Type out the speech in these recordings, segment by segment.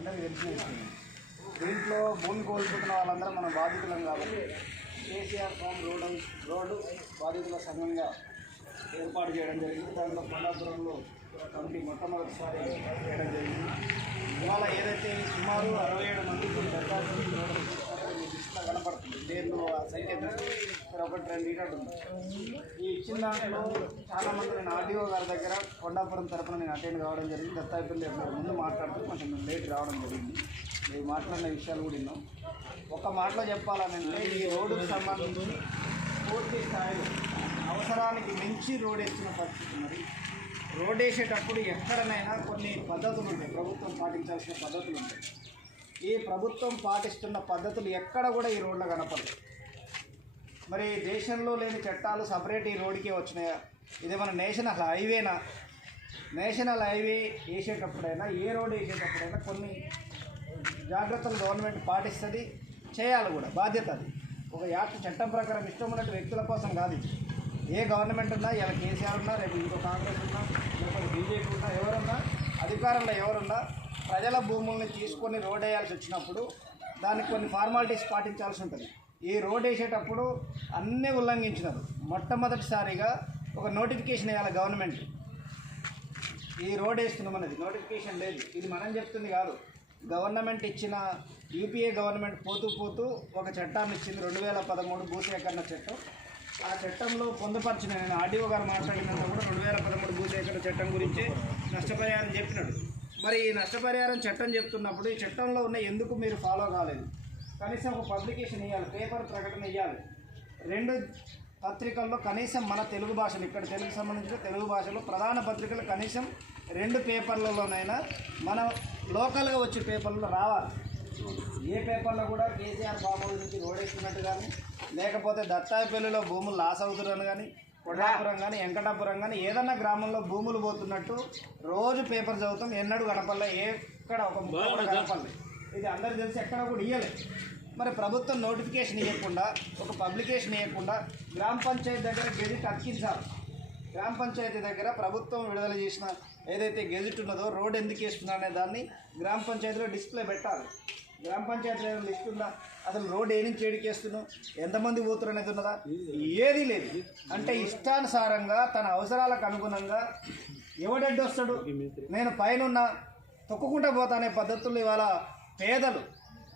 అందరికీ తెలిసిన విషయం దీంట్లో భూమి కోల్పోతున్న వాళ్ళందరూ మనం బాధితులం కాబట్టి కేసీఆర్ ఫామ్ రోడ్ రోడ్డు బాధితుల సంఘంగా ఏర్పాటు చేయడం జరిగింది. దాంట్లో కొండాపురంలో కమిటీ మొట్టమొదటిసారి చేయడం జరిగింది. ఇవాళ ఏదైతే సుమారు అరవై ఏడు మందికి దరఖాస్తు కనపడుతుంది. పేర్లు ఆ సంఖ్య ట్రెండ్ ఇక్కడ ఒకటి రెండు ఉంది. ఈ ఇచ్చిన దాంట్లో చాలా మంది నేను ఆర్డీఓ గారి దగ్గర కొండాపురం తరపున నేను అటెండ్ కావడం జరిగింది. దత్తాయిపల్లి ముందు మాట్లాడుతూ కొంచెం లేట్ రావడం జరిగింది. మీరు మాట్లాడిన విషయాలు కూడా విన్నాం. ఒక మాటలో చెప్పాలనంటే ఈ రోడ్డుకు సంబంధించి పూర్తి స్థాయిలో అవసరానికి మించి రోడ్ వేస్తున్న పరిస్థితి ఉన్నది. రోడ్ వేసేటప్పుడు ఎక్కడనైనా కొన్ని పద్ధతులు ఉంటాయి. ప్రభుత్వం పాటించాల్సిన పద్ధతులు ఉంటాయి. ఈ ప్రభుత్వం పాటిస్తున్న పద్ధతులు ఎక్కడ కూడా ఈ రోడ్లో కనపడదు మరి దేశంలో లేని చట్టాలు సపరేట్ ఈ రోడ్డుకే వచ్చినాయా? ఇది మన నేషనల్ హైవేనా? నేషనల్ హైవే వేసేటప్పుడైనా ఏ రోడ్ వేసేటప్పుడైనా కొన్ని జాగ్రత్తలు గవర్నమెంట్ పాటిస్తుంది చేయాలి కూడా. బాధ్యత అది. ఒక యాక్ట్ చట్టం ప్రకారం ఇష్టం ఉన్నట్టు వ్యక్తుల కోసం కాదు ఏ గవర్నమెంట్ ఉన్నా ఇలా కేసీఆర్ ఉన్నా రేపు ఇంకో కాంగ్రెస్ ఉన్నా లేకపోతే బీజేపీ ఉన్నా ఎవరున్నా అధికారంలో ఎవరున్నా ప్రజల భూముల్ని తీసుకొని రోడ్ వేయాల్సి వచ్చినప్పుడు దానికి కొన్ని ఫార్మాలిటీస్ పాటించాల్సి ఉంటుంది. ఈ రోడ్ వేసేటప్పుడు అన్నీ ఉల్లంఘించినారు. మొట్టమొదటిసారిగా ఒక నోటిఫికేషన్ వేయాలి గవర్నమెంట్. ఈ రోడ్ వేస్తున్నాం అనేది నోటిఫికేషన్ లేదు. ఇది మనం చెప్తుంది కాదు. గవర్నమెంట్ ఇచ్చిన యూపీఏ గవర్నమెంట్ పోతూ పోతూ ఒక చట్టాన్ని ఇచ్చింది. రెండు వేల పదమూడు భూసేకరణ చట్టం. ఆ చట్టంలో పొందుపరిచిన నేను ఆర్డీఓ గారు మాట్లాడినంత కూడా రెండు వేల పదమూడు భూసేకరణ చట్టం గురించి నష్టపరిహారం చెప్పినాడు. మరి ఈ నష్టపరిహారం చట్టం చెప్తున్నప్పుడు ఈ చట్టంలో ఉన్న ఎందుకు మీరు ఫాలో కాలేదు? కనీసం ఒక పబ్లికేషన్ ఇవ్వాలి పేపర్ ప్రకటన ఇవ్వాలి రెండు పత్రికల్లో కనీసం మన తెలుగు భాషలు ఇక్కడ తెలుగు సంబంధించిన తెలుగు భాషలో ప్రధాన పత్రికలు కనీసం రెండు పేపర్లలోనైనా మన లోకల్గా వచ్చే పేపర్లో రావాలి. ఏ పేపర్లో కూడా కేసీఆర్ బాబు నుంచి ఓడేస్తున్నట్టు కానీ లేకపోతే దత్తాయపల్లిలో భూములు లాస్ అవుతున్నారని కానీ కొడాపురం కానీ వెంకటాపురం కానీ ఏదన్నా గ్రామంలో భూములు పోతున్నట్టు రోజు పేపర్ చదువుతాం. ఎన్నడూ గడపల్లే ఎక్కడ ఒక గడపల్లే ఇది అందరు తెలిసి ఎక్కడ కూడా ఇయ్యలేదు మరి ప్రభుత్వం నోటిఫికేషన్ ఇవ్వకుండా ఒక పబ్లికేషన్ ఇవ్వకుండా గ్రామ పంచాయతీ దగ్గర గెజిట్ అతికించాలి గ్రామ పంచాయతీ దగ్గర ప్రభుత్వం విడుదల చేసిన ఏదైతే గెజిట్ ఉన్నదో రోడ్ ఎందుకు వేస్తున్నా అనే దాన్ని గ్రామ పంచాయతీలో డిస్ప్లే పెట్టాలి. గ్రామ పంచాయతీలో ఏదైనా లిస్ట్ ఉందా? అసలు రోడ్ ఏ నుంచి ఏడికేస్తున్నావు ఎంతమంది పోతురు అనేది ఉన్నదా? ఏదీ లేదు. అంటే ఇష్టానుసారంగా తన అవసరాలకు అనుగుణంగా ఎవడడ్డు వస్తాడు? నేను పైన తొక్కుకుంటా పోతానే పద్ధతుల్లో ఇవాళ పేదలు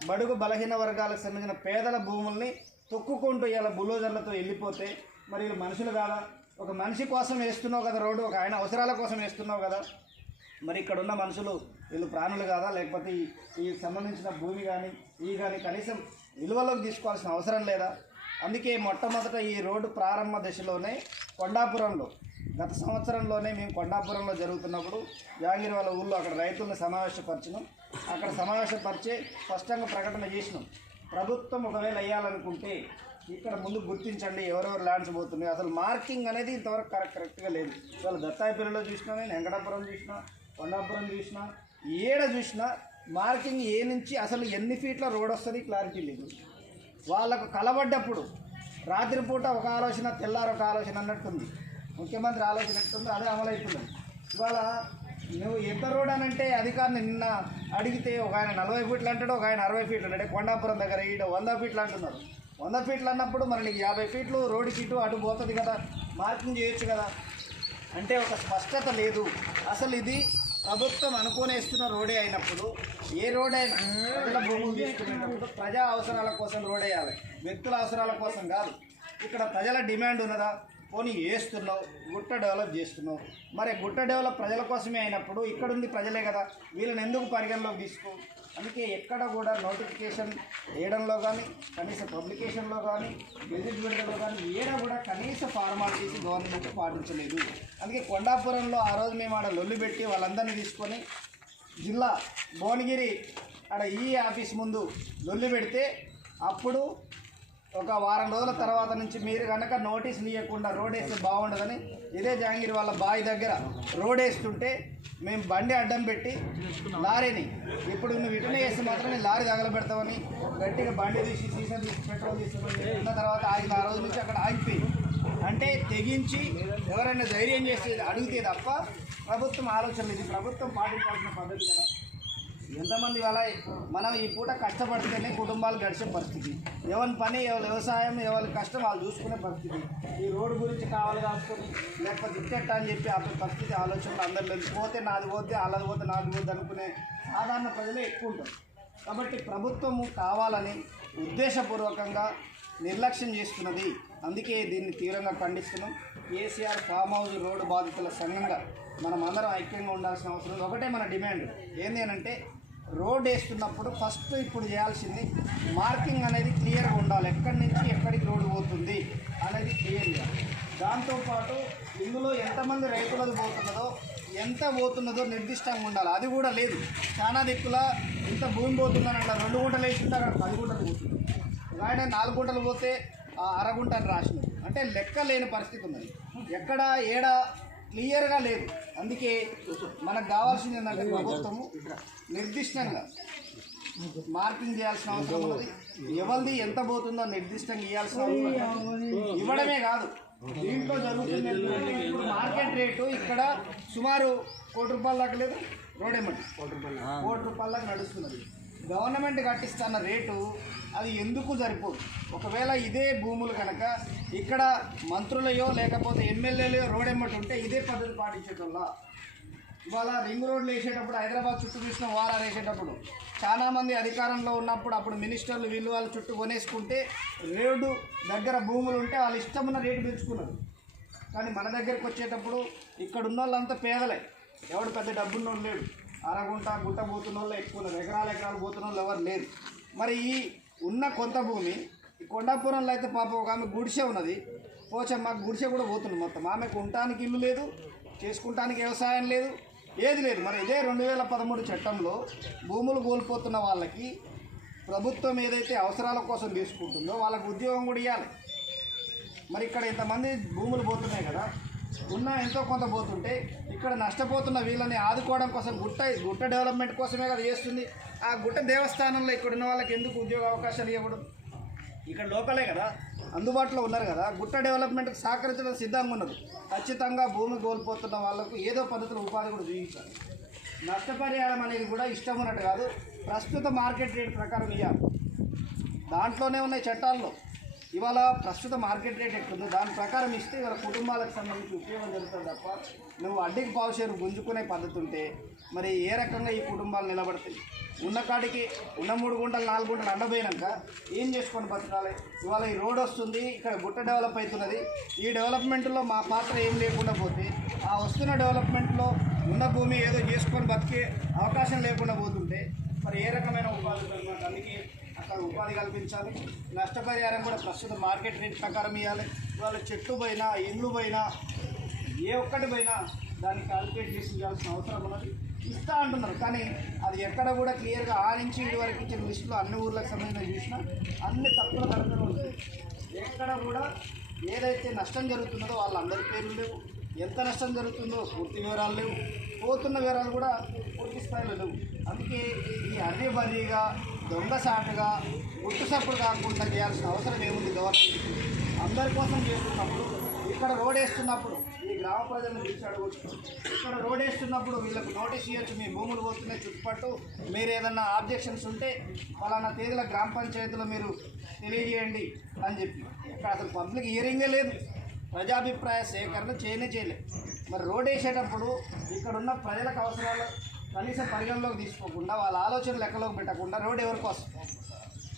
బడుగు బలహీన వర్గాలకు సంబంధించిన పేదల భూముల్ని తొక్కుకుంటూ ఇలా బులోజర్లతో వెళ్ళిపోతే మరి మనుషులు కాదా? ఒక మనిషి కోసం వేస్తున్నావు కదా రోడ్డు ఒక ఆయన అవసరాల కోసం వేస్తున్నావు కదా? మరి ఇక్కడ ఉన్న మనుషులు వీళ్ళు ప్రాణులు కాదా? లేకపోతే ఈ సంబంధించిన భూమి కానీ ఈ కానీ కనీసం విలువలోకి తీసుకోవాల్సిన అవసరం లేదా? అందుకే మొట్టమొదట ఈ రోడ్డు ప్రారంభ దశలోనే కొండాపురంలో గత సంవత్సరంలోనే మేము కొండాపురంలో జరుగుతున్నప్పుడు జాంగీర్ వాళ్ళ ఊళ్ళో అక్కడ రైతులను సమావేశపరిచినాం. అక్కడ సమావేశపరిచే స్పష్టంగా ప్రకటన చేసినాం. ప్రభుత్వం ఒకవేళ వేయాలనుకుంటే ఇక్కడ ముందు గుర్తించండి ఎవరెవరు ల్యాండ్స్ పోతున్నాయి. అసలు మార్కింగ్ అనేది ఇంతవరకు కరెక్ట్ కరెక్ట్గా లేదు. ఇవాళ దత్తాయిపల్లిలో చూసినా నేను వెంకటాపురం చూసినా కొండాపురం చూసినా ఏడ చూసినా మార్కింగ్ ఏ నుంచి అసలు ఎన్ని ఫీట్ల రోడ్ వస్తుంది క్లారిటీ లేదు. వాళ్ళకు కలబడ్డప్పుడు రాత్రిపూట ఒక ఆలోచన తెల్లారు ఒక ఆలోచన అన్నట్టుంది. ముఖ్యమంత్రి ఆలోచన ఎట్టుంది అదే అమలవుతుంది ఇవాళ నువ్వు ఎంత రోడ్ అని అంటే అధికారిని నిన్న అడిగితే ఒక ఆయన నలభై ఫీట్లు అంటాడు ఒక ఆయన అరవై ఫీట్లు అంటే కొండాపురం దగ్గర ఈడ వంద ఫీట్లు అంటున్నారు. వంద ఫీట్లు అన్నప్పుడు మరి నీకు యాభై ఫీట్లు రోడ్డుకి ఇటు అటు పోతుంది కదా మార్కింగ్ చేయొచ్చు కదా. అంటే ఒక స్పష్టత లేదు. అసలు ఇది ప్రభుత్వం అనుకునేస్తున్న రోడే అయినప్పుడు ఏ రోడ్ అయినా ప్రజల భూములు తీసుకునేటప్పుడు ప్రజా అవసరాల కోసం రోడ్ వేయాలి. వ్యక్తుల అవసరాల కోసం కాదు. ఇక్కడ ప్రజల డిమాండ్ ఉన్నదా? పోనీ వేస్తున్నావు గుట్ట డెవలప్ చేస్తున్నావు. మరి గుట్ట డెవలప్ ప్రజల కోసమే అయినప్పుడు ఇక్కడ ఉంది ప్రజలే కదా. వీళ్ళని ఎందుకు పరిగణలోకి తీసుకో? అందుకే ఎక్కడ కూడా నోటిఫికేషన్ వేయడంలో కానీ కనీస పబ్లికేషన్లో కానీ గెజిట్ విడుదలలో కానీ ఏడ కూడా కనీస ఫార్మాలిటీస్ గవర్నమెంట్ పాటించలేదు. అందుకే కొండాపురంలో ఆ రోజు మేము ఆడ లొల్లు పెట్టి వాళ్ళందరినీ తీసుకొని జిల్లా భువనగిరి ఆడ ఈ ఆఫీస్ ముందు లొల్లి పెడితే అప్పుడు ఒక వారం రోజుల తర్వాత నుంచి మీరు కనుక నోటీసులు ఇవ్వకుండా రోడ్ వేస్తే బాగుండదని ఇదే జహాంగీర్ వాళ్ళ బావి దగ్గర రోడ్ వేస్తుంటే మేము బండి అడ్డం పెట్టి లారీని ఇప్పుడు నువ్వు ఇటునే వేస్తే మాత్రమే లారీ తగలబెడతామని గట్టిగా బండి తీసి సీసా తీసి పెట్రోల్ తీసుకుని ఉన్న తర్వాత ఆగిన ఆ రోజు నుంచి అక్కడ ఆగిపోయింది అంటే తెగించి ఎవరైనా ధైర్యం చేసి అడిగితే తప్ప ప్రభుత్వం ఆలోచన ఇది. ప్రభుత్వం పాటించాల్సిన పద్ధతి కదా. ఎంతమంది వాళ్ళ మనం ఈ పూట కష్టపడితేనే కుటుంబాలు గడిచే పరిస్థితి. ఎవరి పని ఎవరి వ్యవసాయం ఎవరి కష్టం వాళ్ళు చూసుకునే పరిస్థితి. ఈ రోడ్డు గురించి కావాలి కాసుకొని లేకపోతే ఇట్టెట్ట అని చెప్పి ఆ పరిస్థితి ఆలోచనలు అందరు లేదు పోతే నాది పోతే వాళ్ళది పోతే నాది పోతే అనుకునే సాధారణ ప్రజలే ఎక్కువ ఉంటారు. కాబట్టి ప్రభుత్వము కావాలని ఉద్దేశపూర్వకంగా నిర్లక్ష్యం చేస్తున్నది. అందుకే దీన్ని తీవ్రంగా ఖండిస్తున్నాం. కేసీఆర్ ఫామ్ హౌస్ రోడ్డు బాధితుల సంఘంగా మనం అందరం ఐక్యంగా ఉండాల్సిన అవసరం ఒకటే మన డిమాండ్. ఏంది అంటే రోడ్ వేస్తున్నప్పుడు ఫస్ట్ ఇప్పుడు చేయాల్సింది మార్కింగ్ అనేది క్లియర్గా ఉండాలి. ఎక్కడి నుంచి ఎక్కడికి రోడ్డు పోతుంది అనేది క్లియర్గా. దాంతోపాటు ఇందులో ఎంతమంది రైతులది పోతున్నదో ఎంత పోతున్నదో నిర్దిష్టంగా ఉండాలి. అది కూడా లేదు. చాలా దిక్కుల ఇంత భూమి పోతుందని రెండు గుంటలు వేసింటే అక్కడ పది గుంటలు పోతుంది. ఆయన నాలుగు గుంటలు పోతే ఆ అరగుంట అని రాసినారు. అంటే లెక్క లేని పరిస్థితి ఉన్నది. ఎక్కడ ఏడ క్లియర్గా లేదు. అందుకే మనకు కావాల్సింది ఏంటంటే ప్రభుత్వము నిర్దిష్టంగా మార్కింగ్ చేయాల్సిన అవసరం ఉన్నది. ఎవరిది ఎంత పోతుందో నిర్దిష్టంగా ఇవ్వాల్సిన అవసరం ఇవ్వడమే కాదు. దీంట్లో జరుగుతుంది ఇప్పుడు మార్కెట్ రేటు ఇక్కడ సుమారు కోటి రూపాయల దాకా లేదు. రోడ్ ఏమంటే కోటి రూపాయల దాకా నడుస్తున్నది. గవర్నమెంట్ కట్టిస్తున్న రేటు అది ఎందుకు సరిపోదు? ఒకవేళ ఇదే భూములు కనుక ఇక్కడ మంత్రులయో లేకపోతే ఎమ్మెల్యేలయో రోడ్ ఎమ్మటి ఉంటే ఇదే పద్ధతి పాటించేటోళ్ళ. ఇవాళ రింగ్ రోడ్లు వేసేటప్పుడు హైదరాబాద్ చుట్టూ చూసిన వారాలు వేసేటప్పుడు చాలామంది అధికారంలో ఉన్నప్పుడు అప్పుడు మినిస్టర్లు వీళ్ళు వాళ్ళు చుట్టూ కొనేసుకుంటే రోడ్డు దగ్గర భూములు ఉంటే వాళ్ళు ఇష్టం ఉన్న రేటు పెంచుకున్నారు. కానీ మన దగ్గరికి వచ్చేటప్పుడు ఇక్కడ ఉన్న వాళ్ళంతా పేదలే. ఎవడు పెద్ద డబ్బున్న లేడు. అరగుంట గుట్ట పోతున్న వాళ్ళు ఎక్కువ ఉన్నారు. ఎకరాలు ఎకరాలు పోతున్న వాళ్ళు ఎవరు లేరు. మరి ఈ ఉన్న కొంత భూమి ఈ కొండాపురంలో అయితే పాప ఒక ఆమె గుడిసె ఉన్నది. పోచమ్మ గుడిసె కూడా పోతుంది మొత్తం. ఆమెకు ఉండటానికి ఇల్లు లేదు చేసుకుంటానికి వ్యవసాయం లేదు ఏది లేదు. మరి ఇదే రెండు వేల పదమూడు చట్టంలో భూములు కోల్పోతున్న వాళ్ళకి ప్రభుత్వం ఏదైతే అవసరాల కోసం తీసుకుంటుందో వాళ్ళకు ఉద్యోగం కూడా ఇవ్వాలి మరి ఇక్కడ ఇంతమంది భూములు పోతున్నాయి కదా ఉన్న ఎంతో కొంత పోతుంటే ఇక్కడ నష్టపోతున్న వీళ్ళని ఆదుకోవడం కోసం గుట్ట గుట్ట డెవలప్మెంట్ కోసమే కదా చేస్తుంది. ఆ గుట్ట దేవస్థానంలో ఇక్కడ ఉన్న వాళ్ళకి ఎందుకు ఉద్యోగ అవకాశాలు ఇవ్వడం ఇక్కడ లోకలే కదా. అందుబాటులో ఉన్నారు కదా. గుట్ట డెవలప్మెంట్కి సహకరించడం సిద్ధంగా ఉన్నారు ఖచ్చితంగా భూమి కోల్పోతున్న వాళ్ళకు ఏదో పద్ధతిలో ఉపాధి కూడా చూపించాలి. నష్టపరిహారం అనేది కూడా ఇష్టం ఉన్నట్టు కాదు. ప్రస్తుత మార్కెట్ రేట్ ప్రకారం ఇవ్వాలి దాంట్లోనే ఉన్నాయి చట్టాల్లో. ఇవాళ ప్రస్తుత మార్కెట్ రేట్ ఎట్లుందో దాని ప్రకారం ఇస్తే ఇవాళ కుటుంబాలకు సంబంధించి ఉపయోగం జరుగుతుంది తప్ప నువ్వు అడ్డికి పావుషేరు గుంజుకునే పద్ధతి ఉంటే మరి ఏ రకంగా ఈ కుటుంబాలు నిలబడతాయి? ఉన్న కాడికి ఉన్న మూడు గుంటలు నాలుగు గుంటలు అండపోయినాక ఏం చేసుకొని బతకాలి? ఇవాళ ఈ రోడ్ వస్తుంది ఇక్కడ గుట్ట డెవలప్ అవుతున్నది. ఈ డెవలప్మెంట్లో మా పాత్ర ఏం లేకుండా పోతే ఆ వస్తున్న డెవలప్మెంట్లో ఉన్న భూమి ఏదో చేసుకొని బతికే అవకాశం లేకుండా పోతుంటే మరి ఏ రకమైన ఉపాధి అందుకే అక్కడ ఉపాధి కల్పించాలి. నష్టపరిహారం కూడా ప్రస్తుత మార్కెట్ రేట్ ప్రకారం ఇవ్వాలి వాళ్ళ చెట్టు పోయినా ఇండ్లు పోయినా ఏ ఒక్కటి పోయినా దాన్ని క్యాలిక్యులేట్ చేసి ఇవ్వాల్సిన అవసరం ఉన్నది. ఇస్తా అంటున్నారు. కానీ అది ఎక్కడ కూడా క్లియర్గా ఆ నుంచి ఇంటి వరకు ఇచ్చిన లిస్టులో అన్ని ఊర్లకు సంబంధించిన చూసినా అన్ని తప్పుల కడతలు ఉంటాయి ఎక్కడ కూడా ఏదైతే నష్టం జరుగుతున్నదో వాళ్ళందరి పేర్లు లేవు. ఎంత నష్టం జరుగుతుందో పూర్తి వివరాలు లేవు. పోతున్న వివరాలు కూడా పూర్తి స్థాయిలో లేవు. అందుకే ఈ అర్రీ బర్రీగా దొంగసాటుగా గుట్టు సప్పులు కాకుండా చేయాల్సిన అవసరం ఏముంది గవర్నమెంట్ అందరి కోసం చేస్తున్నప్పుడు ఇక్కడ రోడ్ వేస్తున్నప్పుడు ఈ గ్రామ ప్రజలను పిలిచి అడగొచ్చు. ఇక్కడ రోడ్ వేస్తున్నప్పుడు వీళ్ళకు నోటీస్ ఇవ్వచ్చు మీ భూములు పోతున్నాయి చుట్టుపట్టు మీరు ఏదన్నా ఆబ్జెక్షన్స్ ఉంటే ఫలానా తేదీల గ్రామ పంచాయతీలో మీరు తెలియజేయండి అని చెప్పి. ఇక్కడ అసలు పబ్లిక్ హియరింగే లేదు. ప్రజాభిప్రాయ సేకరణ చేయనే చేయలేదు మరి రోడ్ వేసేటప్పుడు ఇక్కడ ఉన్న ప్రజలకు అవసరాలు కనీసం పరిగణలోకి తీసుకోకుండా వాళ్ళ ఆలోచన లెక్కలోకి పెట్టకుండా రోడ్డు ఎవరి కోసం?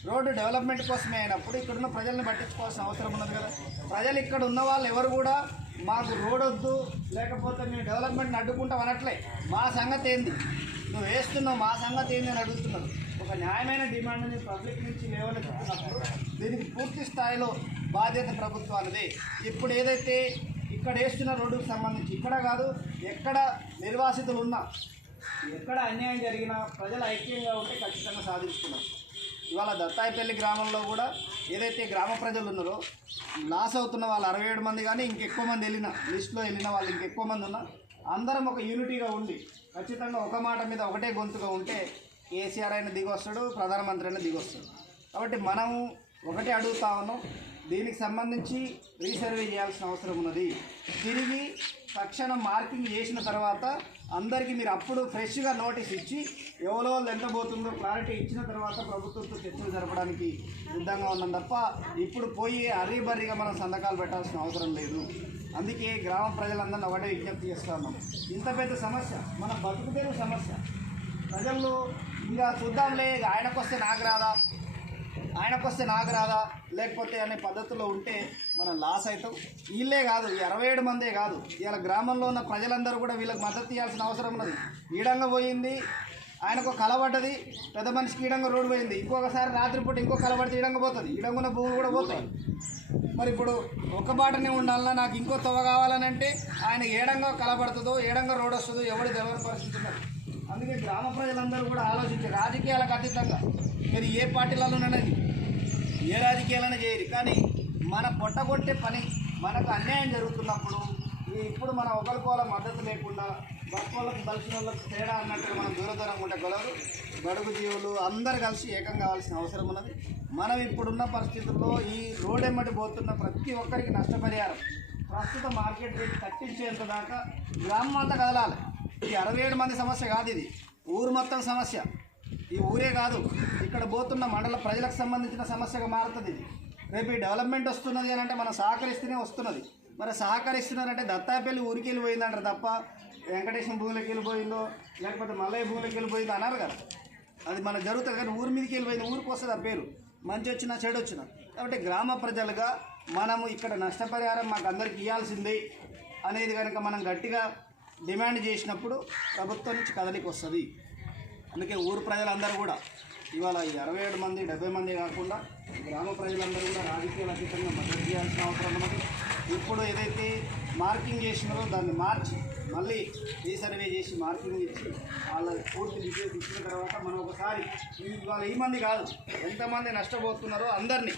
రోడ్డు డెవలప్మెంట్ కోసమే అయినప్పుడు ఇక్కడున్న ప్రజల్ని పట్టించుకోవాల్సిన అవసరం ఉన్నది కదా. ప్రజలు ఇక్కడ ఉన్న వాళ్ళు ఎవరు కూడా మాకు రోడ్ వద్దు లేకపోతే మేము డెవలప్మెంట్ని అడ్డుకుంటాం అనట్లే. మా సంగతి ఏంది? నువ్వు వేస్తున్నావు మా సంగతి ఏంది అని అడుగుతున్నారు. ఒక న్యాయమైన డిమాండ్ని పబ్లిక్ నుంచి లేవనెత్తుతున్నప్పుడు దీనికి పూర్తి స్థాయిలో బాధ్యత ప్రభుత్వానిది. ఇప్పుడు ఏదైతే ఇక్కడ వేస్తున్న రోడ్డుకు సంబంధించి ఇక్కడ కాదు ఎక్కడ నిర్వాసితులు ఉన్నా ఎక్కడ అన్యాయం జరిగినా ప్రజలు ఐక్యంగా ఉంటే ఖచ్చితంగా సాధించుకున్నారు ఇవాళ దత్తాయిపల్లి గ్రామంలో కూడా ఏదైతే గ్రామ ప్రజలు ఉన్నారో లాస్ అవుతున్న వాళ్ళు అరవై ఏడు మంది కానీ ఇంకెక్కువ మంది వెళ్ళిన లిస్టులో వెళ్ళిన వాళ్ళు ఇంకెక్కువ మంది ఉన్నా అందరం ఒక యూనిటీగా ఉండి ఖచ్చితంగా ఒక మాట మీద ఒకటే గొంతుగా ఉంటే కేసీఆర్ అయినా దిగొస్తాడు ప్రధానమంత్రి అయినా దిగొస్తాడు. కాబట్టి మనము ఒకటే అడుగుతా ఉన్నాం దీనికి సంబంధించి రీసర్వే చేయాల్సిన అవసరం ఉన్నది. తిరిగి తక్షణం మార్కింగ్ చేసిన తర్వాత అందరికీ మీరు అప్పుడు ఫ్రెష్గా నోటీస్ ఇచ్చి ఎవరో ఎంత పోతుందో క్లారిటీ ఇచ్చిన తర్వాత ప్రభుత్వంతో చర్చలు జరపడానికి సిద్ధంగా ఉన్నాం తప్ప ఇప్పుడు పోయి అర్రీబర్రీగా మనం సంతకాలు పెట్టాల్సిన అవసరం లేదు. అందుకే గ్రామ ప్రజలందరినీ ఒకటే విజ్ఞప్తి చేస్తున్నాం ఇంత పెద్ద సమస్య మన బతుకుదేరు సమస్య. ప్రజల్లో ఇంకా చూద్దాంలే ఇక ఆయనకు వస్తే నాకు రాదా? ఆయనకు వస్తే నాకు రాదా లేకపోతే అనే పద్ధతిలో ఉంటే మనం లాస్ అవుతాం. వీళ్ళే కాదు అరవై ఏడు మందే కాదు. ఇవాళ గ్రామంలో ఉన్న ప్రజలందరూ కూడా వీళ్ళకి మద్దతు ఇవ్వాల్సిన అవసరం ఉన్నది. ఈడంగా పోయింది ఆయనకు కలబడ్డది పెద్ద మనిషికి ఈడంగా రోడ్డు పోయింది. ఇంకొకసారి రాత్రిపూట ఇంకో కలబడితే ఈడంగా పోతుంది. ఈడంగా ఉన్న కూడా పోతుంది మరి ఇప్పుడు ఒక బాటనే ఉండాలన్నా నాకు ఇంకో తొవ కావాలని అంటే ఆయన ఏడంగా కలబడుతుందో ఏడంగా రోడ్ వస్తుందో ఎవడు తెలియని పరిస్థితి అందుకే గ్రామ ప్రజలందరూ కూడా ఆలోచించి రాజకీయాలకు అతీతంగా. మీరు ఏ పార్టీలలో ఉన్నది ఏ రాజకీయాలైనా చేయరు కానీ మన పొట్టగొట్టే పని మనకు అన్యాయం జరుగుతున్నప్పుడు ఇప్పుడు మన ఒకరికోల మద్దతు లేకుండా బతుకోళ్ళకి కలిసిన వాళ్ళకి తేడా అన్నట్టు మనం దూర దూరంగా ఉంటే గొడవలు బడుగు జీవులు అందరు కలిసి ఏకం కావాల్సిన అవసరం ఉన్నది. మనం ఇప్పుడున్న పరిస్థితుల్లో ఈ రోడ్ ఎమ్మటి పోతున్న ప్రతి ఒక్కరికి నష్టపరిహారం. ప్రస్తుత మార్కెట్ రేట్ తగ్గించేంత దాకా గ్రామం అంతా కదలాలి. ఇది అరవై ఏడు మంది సమస్య కాదు ఇది. ఊరు మొత్తం సమస్య. ఈ ఊరే కాదు ఇక్కడ పోతున్న మండల ప్రజలకు సంబంధించిన సమస్యగా మారుతుంది ఇది. రేపు ఈ డెవలప్మెంట్ వస్తున్నది అని అంటే మనం సహకరిస్తూనే వస్తున్నది. మరి సహకరిస్తున్నారంటే దత్తాపల్లి ఊరికి వెళ్ళిపోయిందంటారు తప్ప వెంకటేశ్వర భూమిలోకి వెళ్ళిపోయిందో లేకపోతే మల్లయ్య భూమిలోకి వెళ్ళిపోయిందో అన్నారు కదా. అది మన జరుగుతుంది కానీ ఊరి మీదకి వెళ్ళిపోయింది ఊరికి వస్తుంది ఆ పేరు. మంచి వచ్చినా చెడు వచ్చినా. కాబట్టి గ్రామ ప్రజలుగా మనము ఇక్కడ నష్టపరిహారం మాకు అందరికి ఇవ్వాల్సిందే అనేది కనుక మనం గట్టిగా డిమాండ్ చేసినప్పుడు ప్రభుత్వం నుంచి కదలికి వస్తుంది. అందుకే ఊరు ప్రజలందరూ కూడా ఇవాళ ఈ అరవై ఏడు మంది డెబ్బై మంది కాకుండా గ్రామ ప్రజలందరూ కూడా రాజకీయాల అతీతంగా మద్దతు చేయాల్సిన అవసరం ఉన్నది. ఇప్పుడు ఏదైతే మార్కింగ్ చేసినారో దాన్ని మార్చి మళ్ళీ రీసర్వే చేసి మార్కింగ్ ఇచ్చి వాళ్ళ పూర్తి డీటెయిల్స్ ఇచ్చిన తర్వాత మనం ఒకసారి ఈ ఇవాళ ఈ మంది కాదు ఎంతమంది నష్టపోతున్నారో అందరినీ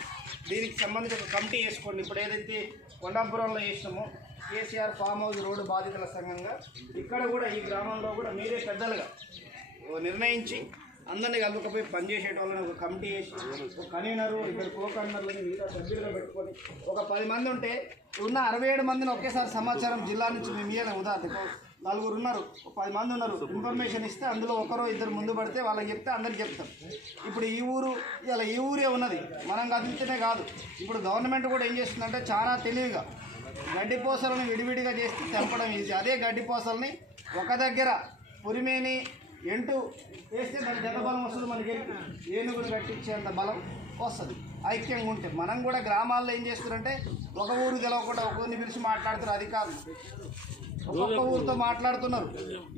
దీనికి సంబంధించి ఒక కమిటీ వేసుకోండి. ఇప్పుడు ఏదైతే కొండాపురంలో చేసినామో కేసీఆర్ ఫామ్ హౌస్ రోడ్డు బాధితుల సంఘంగా ఇక్కడ కూడా ఈ గ్రామంలో కూడా మీరే పెద్దలుగా నిర్ణయించి అందరినీ కలవకపోయి పనిచేసే వాళ్ళని ఒక కమిటీ వేసి ఒక కన్వీనరు ఇద్దరు కో కన్వీనర్లని మిగతా సభ్యులుగా పెట్టుకొని ఒక పది మంది ఉంటే ఉన్న అరవై ఏడు మందిని ఒకేసారి సమాచారం జిల్లా నుంచి మేము ఇవ్వలేము ఉదాహరణకు నలుగురు ఉన్నారు ఒక పది మంది ఉన్నారు ఇన్ఫర్మేషన్ ఇస్తే అందులో ఒకరో ఇద్దరు ముందు పడితే వాళ్ళకి చెప్తే అందరికి చెప్తాం. ఇప్పుడు ఈ ఊరు ఇలా ఈ ఊరే ఉన్నది మనం కదిలితేనే కాదు. ఇప్పుడు గవర్నమెంట్ కూడా ఏం చేస్తుందంటే చాలా తెలివిగా గడ్డిపోసలను విడివిడిగా చేసి తెంపడం ఈజీ. అదే గడ్డిపోసల్ని ఒక దగ్గర పురిమేని ఎంటు వేస్తే దానికి ఎంత బలం వస్తుంది మనకి. ఏనుగును కట్టించేంత బలం వస్తుంది. ఐక్యంగా ఉంటే. మనం కూడా గ్రామాల్లో ఏం చేస్తారంటే ఒక ఊరు తెలవకుండా ఒక ఊరిని పిలిచి మాట్లాడుతారు అది కాదు ఒక్కొక్క ఊరితో మాట్లాడుతున్నారు.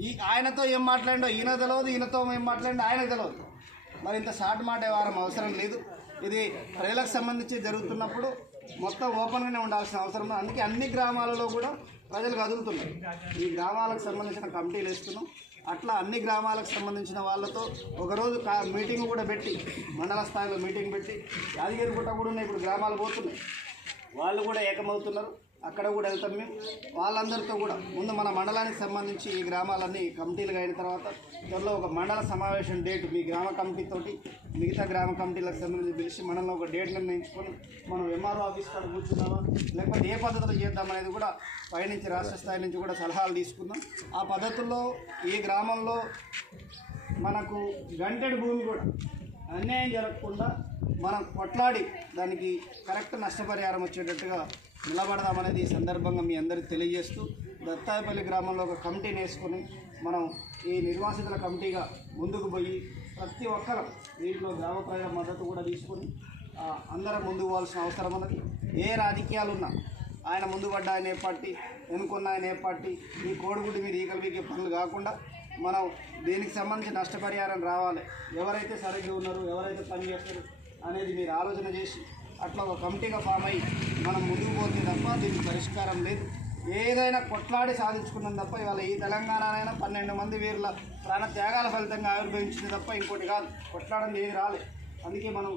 ఈ ఆయనతో ఏం మాట్లాడిండో ఈయన తెలియదు ఈయనతో ఏం మాట్లాడిండో ఆయనకు తెలియదు మరి ఇంత షార్ట్ మాట వారం అవసరం లేదు. ఇది ప్రజలకు సంబంధించి జరుగుతున్నప్పుడు మొత్తం ఓపెన్గానే ఉండాల్సిన అవసరం అందుకే అన్ని గ్రామాలలో కూడా ప్రజలు కదులుతున్నారు ఈ గ్రామాలకు సంబంధించిన కమిటీలు వేస్తున్నాం. అట్లా అన్ని గ్రామాలకు సంబంధించిన వాళ్ళతో ఒకరోజు కా మీటింగ్ కూడా పెట్టి మండల స్థాయిలో మీటింగ్ పెట్టి యాదగిరిగుట్ట కూడా ఉన్నాయి ఇప్పుడు గ్రామాలు పోతున్నాయి. వాళ్ళు కూడా ఏకమవుతున్నారు. అక్కడ కూడా వెళ్తాం మేము. వాళ్ళందరితో కూడా. ముందు మన మండలానికి సంబంధించి ఈ గ్రామాలన్నీ కమిటీలుగా అయిన తర్వాత త్వరలో ఒక మండల సమావేశం డేట్ మీ గ్రామ కమిటీతోటి మిగతా గ్రామ కమిటీలకు సంబంధించి పిలిచి మనల్ని ఒక డేట్ నిర్ణయించుకొని మనం ఎంఆర్ఓ ఆఫీస్ కాడ కూర్చున్నామా లేకపోతే ఏ పద్ధతిలో చేద్దాం అనేది కూడా పైనుంచి రాష్ట్ర స్థాయి నుంచి కూడా సలహాలు తీసుకుందాం. ఆ పద్ధతుల్లో ఈ గ్రామంలో మనకు గంటెడు భూమి కూడా అన్యాయం జరగకుండా మనం కొట్లాడి దానికి కరెక్ట్ నష్టపరిహారం వచ్చేటట్టుగా నిలబడదామనేది ఈ సందర్భంగా మీ అందరికి తెలియజేస్తూ దత్తాయపల్లి గ్రామంలో ఒక కమిటీని వేసుకొని మనం ఈ నిర్వాసితుల కమిటీగా ముందుకు పోయి ప్రతి ఒక్కరం దీంట్లో గ్రామ ప్రజల మద్దతు కూడా తీసుకొని అందరం ముందుకు పోవాల్సిన అవసరం ఉన్నది. ఏ రాజకీయాలు ఉన్నా ఆయన ముందు పడ్డ ఆయన ఏ పార్టీ వెనుకున్న ఆయన ఏ పార్టీ మీ కోడిగుడ్డు మీరు ఈకలు వీకే పనులు కాకుండా మనం దీనికి సంబంధించి నష్టపరిహారం రావాలి. ఎవరైతే సరిగ్గా ఉన్నారు ఎవరైతే పని చేస్తారు అనేది మీరు ఆలోచన చేసి అట్లా ఒక కమిటీగా ఫామ్ అయ్యి మనం ముందుకు పోతే తప్ప దీనికి పరిష్కారం లేదు. ఏదైనా కొట్లాడి సాధించుకున్నాం తప్ప ఇవాళ ఈ తెలంగాణనైనా పన్నెండు మంది వీరుల ప్రాణ త్యాగాల ఫలితంగా ఆవిర్భవించింది తప్ప ఇంకోటి కాదు. కొట్లాడడం ఏది రాలేదు అందుకే మనం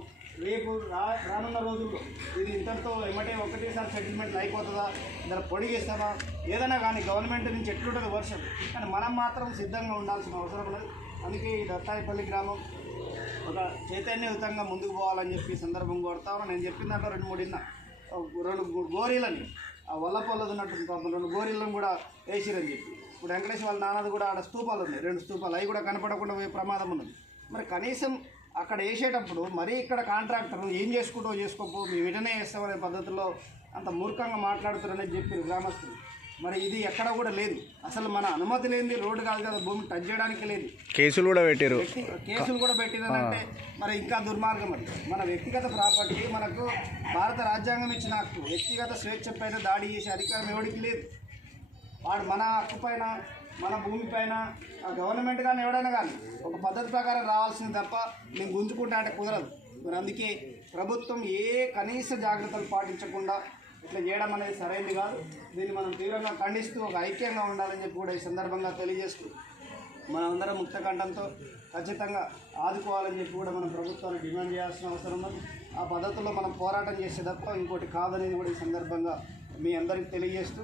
రేపు రా రానున్న రోజుల్లో ఇది ఇంతటితో ఎమ్మటే ఒకటేసారి సెటిల్మెంట్ అయిపోతుందా? ఇద్దరు పొడిగేస్తారా ఏదైనా కానీ గవర్నమెంట్ నుంచి ఎట్లుంటుంది వర్షం? కానీ మనం మాత్రం సిద్ధంగా ఉండాల్సిన అవసరం లేదు. అందుకే ఈ దత్తాయిపల్లి గ్రామం ఒక చైతన్యయుతంగా ముందుకు పోవాలని చెప్పి సందర్భం సందర్భం కోరుతాను నేను చెప్పిన దాంట్లో రెండు మూడు రెండు గోరీలని. ఆ వల్ల పొల్లదున్నట్టు పాపం రెండు గోరీలను కూడా వేసిరని చెప్పి. ఇప్పుడు వెంకటేశ్వర వాళ్ళ నాన్నది కూడా ఆడ స్తూపాలు ఉన్నాయి. రెండు స్తూపాలు. అవి కూడా కనపడకుండా పోయే ప్రమాదం ఉన్నది. మరి కనీసం అక్కడ వేసేటప్పుడు మరీ ఇక్కడ కాంట్రాక్టర్ ఏం చేసుకుంటావు చేసుకోపో మేము వెంటనే వేస్తామనే పద్ధతిలో అంత మూర్ఖంగా మాట్లాడుతున్నారని చెప్పారు గ్రామస్తులు. మరి ఇది ఎక్కడ కూడా లేదు. అసలు మన అనుమతి లేనిది రోడ్డు కాదు కదా భూమి టచ్ చేయడానికి లేదు. కేసులు కూడా పెట్టారు కేసులు కూడా పెట్టినారంటే మరి ఇంకా దుర్మార్గం అది. మన వ్యక్తిగత ప్రాపర్టీ మనకు భారత రాజ్యాంగం ఇచ్చిన హక్కు. వ్యక్తిగత స్వేచ్ఛ పైన దాడి చేసే అధికారం ఎవరికి లేదు. వాడు మన హక్కు పైన మన భూమి పైన గవర్నమెంట్ కానీ ఎవడైనా కానీ ఒక పద్ధతి ప్రకారం రావాల్సింది తప్ప మేము గుంజుకుంటా అంటే కుదరదు. మరి అందుకే ప్రభుత్వం ఏ కనీస జాగ్రత్తలు పాటించకుండా ఇట్లా చేయడం అనేది సరైనది కాదు. దీన్ని మనం తీవ్రంగా ఖండిస్తూ ఒక ఐక్యంగా ఉండాలని చెప్పి కూడా ఈ సందర్భంగా తెలియజేస్తూ మనమందరం ముక్తకంఠంతో ఖచ్చితంగా ఆదుకోవాలని చెప్పి కూడా మనం ప్రభుత్వాన్ని డిమాండ్ చేయాల్సిన అవసరం ఉంది ఆ పద్ధతుల్లో మనం పోరాటం చేసే తప్ప ఇంకోటి కాదనేది కూడా ఈ సందర్భంగా మీ అందరికీ తెలియజేస్తూ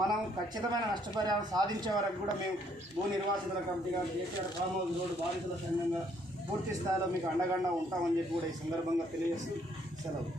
మనం ఖచ్చితమైన నష్టపరిహారం సాధించే వరకు కూడా మేము భూ నిర్వాసితుల కమిటీగా కేసీఆర్ ఫామ్ రోడ్డు బాధితుల సంఘంగా పూర్తి స్థాయిలో మీకు అండగండా ఉంటామని చెప్పి కూడా ఈ సందర్భంగా తెలియజేస్తూ సెలవు.